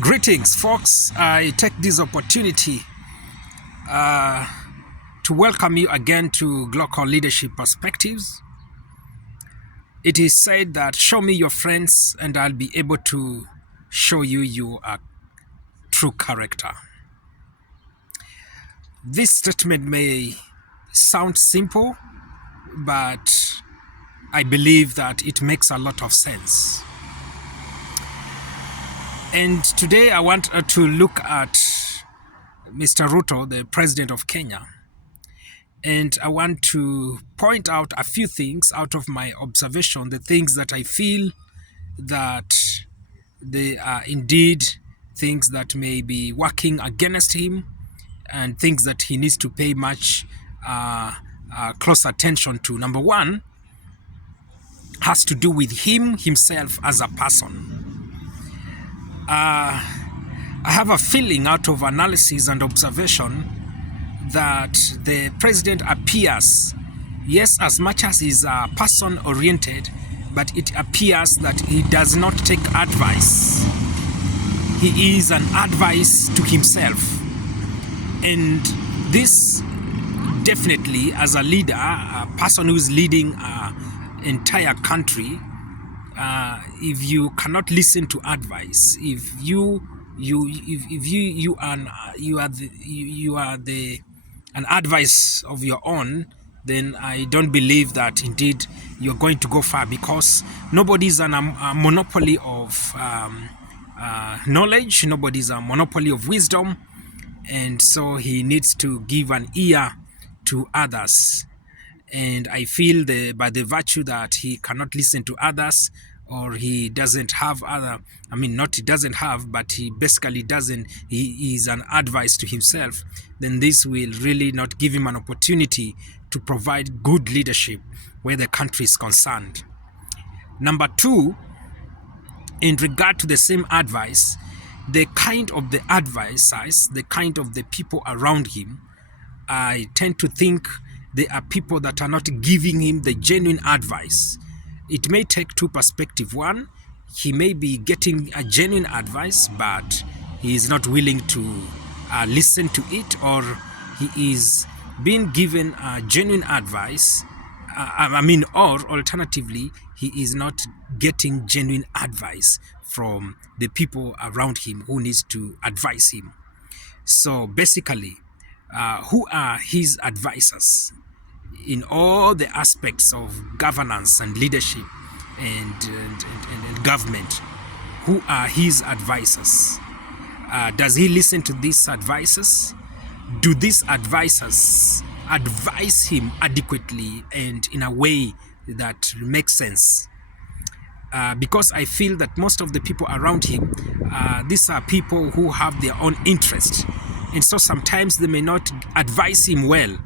Greetings, folks. I take this opportunity to welcome you again to Global Leadership Perspectives. It is said that show me your friends and I'll be able to show you your true character. This statement may sound simple, but I believe that it makes a lot of sense. And today I want to look at Mr. Ruto, the president of Kenya. And I want to point out a few things out of my observation, the things that I feel that they are indeed things that may be working against him and things that he needs to pay much close attention to. Number one has to do with himself as a person. I have a feeling out of analysis and observation that the president appears, yes, as much as he's person-oriented, but it appears that he does not take advice. He is an advice to himself. And this definitely, as a leader, a person who is leading an entire country, if you cannot listen to advice, if you are an advice of your own, then I don't believe that indeed you're going to go far, because nobody's a monopoly of knowledge, nobody's a monopoly of wisdom, and so he needs to give an ear to others. And I feel by the virtue that he cannot listen to others, or he doesn't have not he doesn't have, but he basically doesn't, he is an advice to himself, then this will really not give him an opportunity to provide good leadership where the country is concerned. Number two, in regard to the same advice, the kind of the advisors, the kind of the people around him, I tend to think they are people that are not giving him the genuine advice. It may take two perspectives. One, he may be getting a genuine advice, but he is not willing to listen to it, or he is being given a genuine advice, or alternatively, he is not getting genuine advice from the people around him who needs to advise him. So basically, who are his advisors in all the aspects of governance and leadership and government? Who are his advisors? Does he listen to these advisors? Do these advisors advise him adequately and in a way that makes sense? Because I feel that most of the people around him, these are people who have their own interest, and so sometimes they may not advise him well.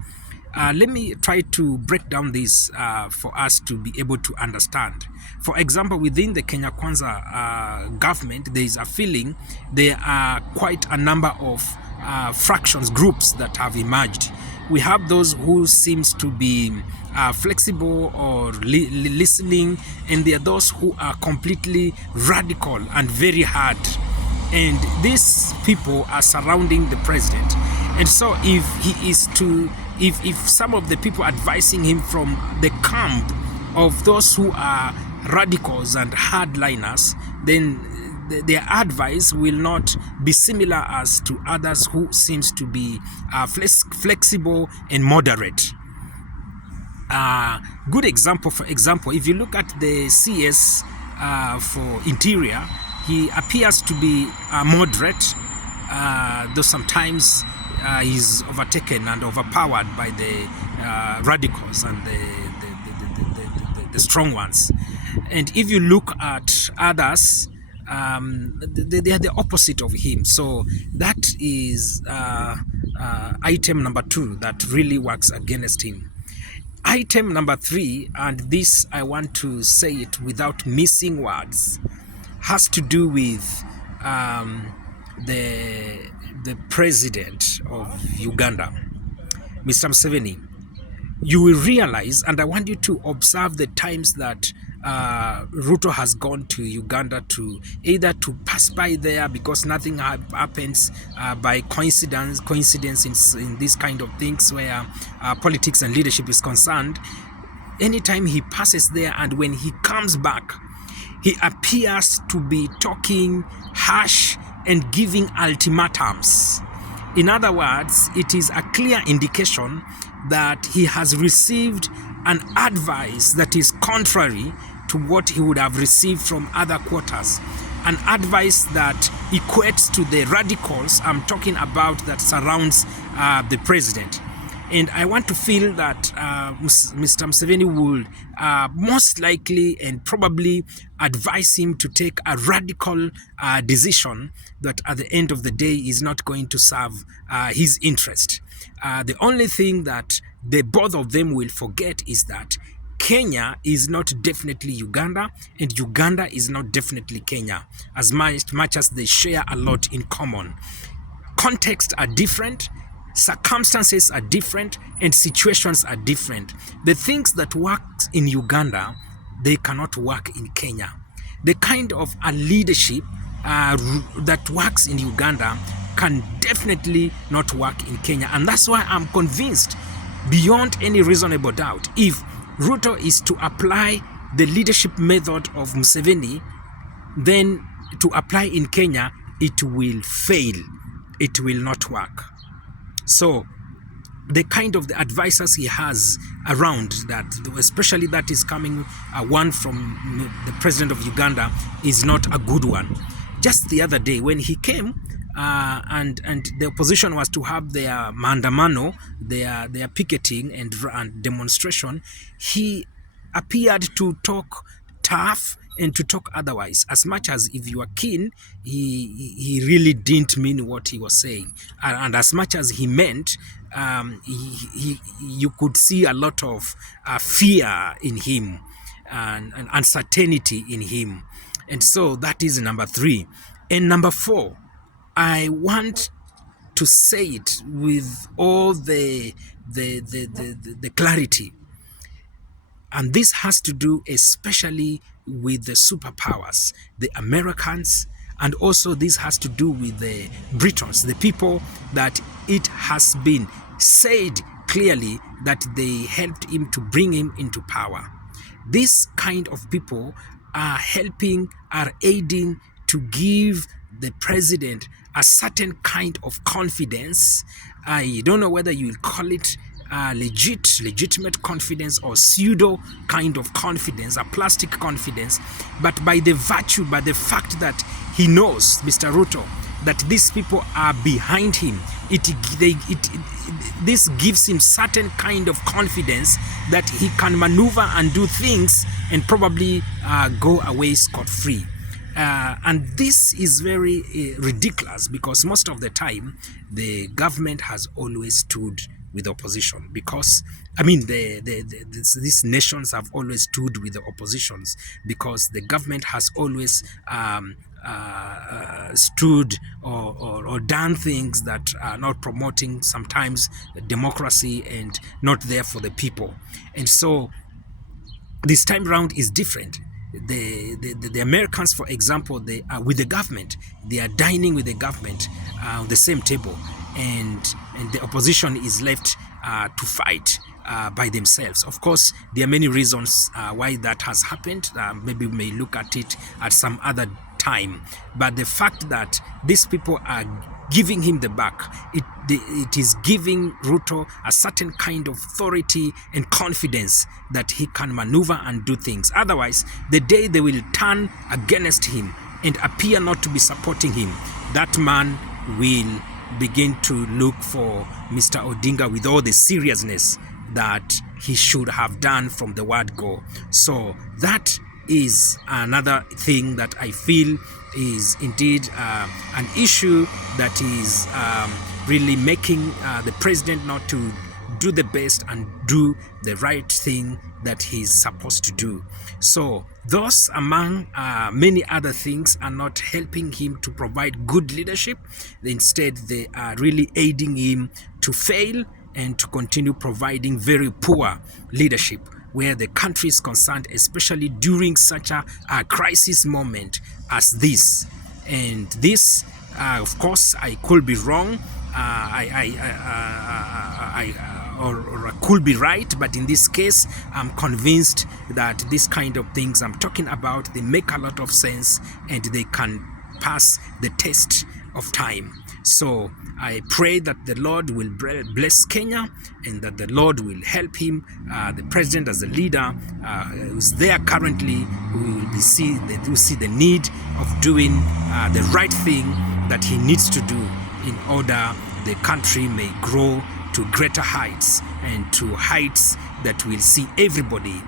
Let me try to break down this for us to be able to understand. For example, within the Kenya Kwanza government, there is a feeling there are quite a number of fractions, groups that have emerged. We have those who seems to be flexible or listening, and there are those who are completely radical and very hard. And these people are surrounding the president. And so if he is to, if some of the people advising him from the camp of those who are radicals and hardliners, then their advice will not be similar as to others who seems to be flexible and moderate. Good example, for example, if you look at the CS for Interior, he appears to be moderate, though sometimes he's overtaken and overpowered by the radicals and the strong ones. And if you look at others, they are the opposite of him. So that is item number two that really works against him. Item number three, and this I want to say it without missing words, has to do with the president of Uganda, Mr. Museveni. You will realize, and I want you to observe the times that Ruto has gone to Uganda to either to pass by there because nothing happens by coincidence in these kind of things where politics and leadership is concerned. Anytime he passes there and when he comes back, he appears to be talking harsh and giving ultimatums. In other words, it is a clear indication that he has received an advice that is contrary to what he would have received from other quarters. An advice that equates to the radicals I'm talking about that surrounds the president. And I want to feel that Mr. Museveni would most likely and probably advise him to take a radical decision that at the end of the day is not going to serve his interest. The only thing that the both of them will forget is that Kenya is not definitely Uganda, and Uganda is not definitely Kenya, as much as they share a lot in common. Contexts are different, circumstances are different, and situations are different. The things that work in Uganda, they cannot work in Kenya. The kind of a leadership that works in Uganda can definitely not work in Kenya. And that's why I'm convinced, beyond any reasonable doubt, if Ruto is to apply the leadership method of Museveni, then to apply in Kenya, it will fail. It will not work. So the kind of the advisors he has around that, especially that is coming one from the president of Uganda, is not a good one. Just the other day when he came and the opposition was to have their maandamano, their picketing and demonstration, he appeared to talk tough and to talk otherwise, as much as if you are keen, he really didn't mean what he was saying, and as much as he meant, you could see a lot of fear in him and uncertainty in him. And so that is number 3. And number 4, I want to say it with all the clarity, and this has to do especially with the superpowers, the Americans, and also this has to do with the Britons, the people that it has been said clearly that they helped him to bring him into power. This kind of people are helping, are aiding to give the president a certain kind of confidence. I don't know whether you will call it legitimate confidence or pseudo kind of confidence, a plastic confidence, but by the fact that he knows, Mr. Ruto, that these people are behind him, this gives him certain kind of confidence that he can maneuver and do things and probably go away scot-free. And this is very ridiculous, because most of the time the government has always stood with the opposition, because I mean these nations have always stood with the oppositions, because the government has always stood or done things that are not promoting sometimes democracy and not there for the people. And so this time round is different. The Americans, for example, they are with the government. They are dining with the government on the same table, and the opposition is left to fight by themselves. Of course, there are many reasons why that has happened. Maybe we may look at it at some other time. But the fact that these people are giving him the back, it is giving Ruto a certain kind of authority and confidence that he can maneuver and do things. Otherwise, the day they will turn against him and appear not to be supporting him, that man will begin to look for Mr. Odinga with all the seriousness that he should have done from the word go. So that is another thing that I feel is indeed an issue that is really making the president not to do the best and do the right thing that he's supposed to do. So those, among many other things, are not helping him to provide good leadership. Instead, they are really aiding him to fail and to continue providing very poor leadership where the country is concerned, especially during such a crisis moment as this. And this, of course, I could be wrong. Or I could be right, but in this case, I'm convinced that this kind of things I'm talking about, they make a lot of sense and they can pass the test of time. So I pray that the Lord will bless Kenya and that the Lord will help him, the president as a leader who's there currently, who will see the need of doing the right thing that he needs to do in order the country may grow to greater heights and to heights that will see everybody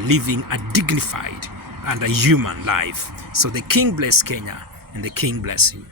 living a dignified and a human life. So the King bless Kenya and the King bless you.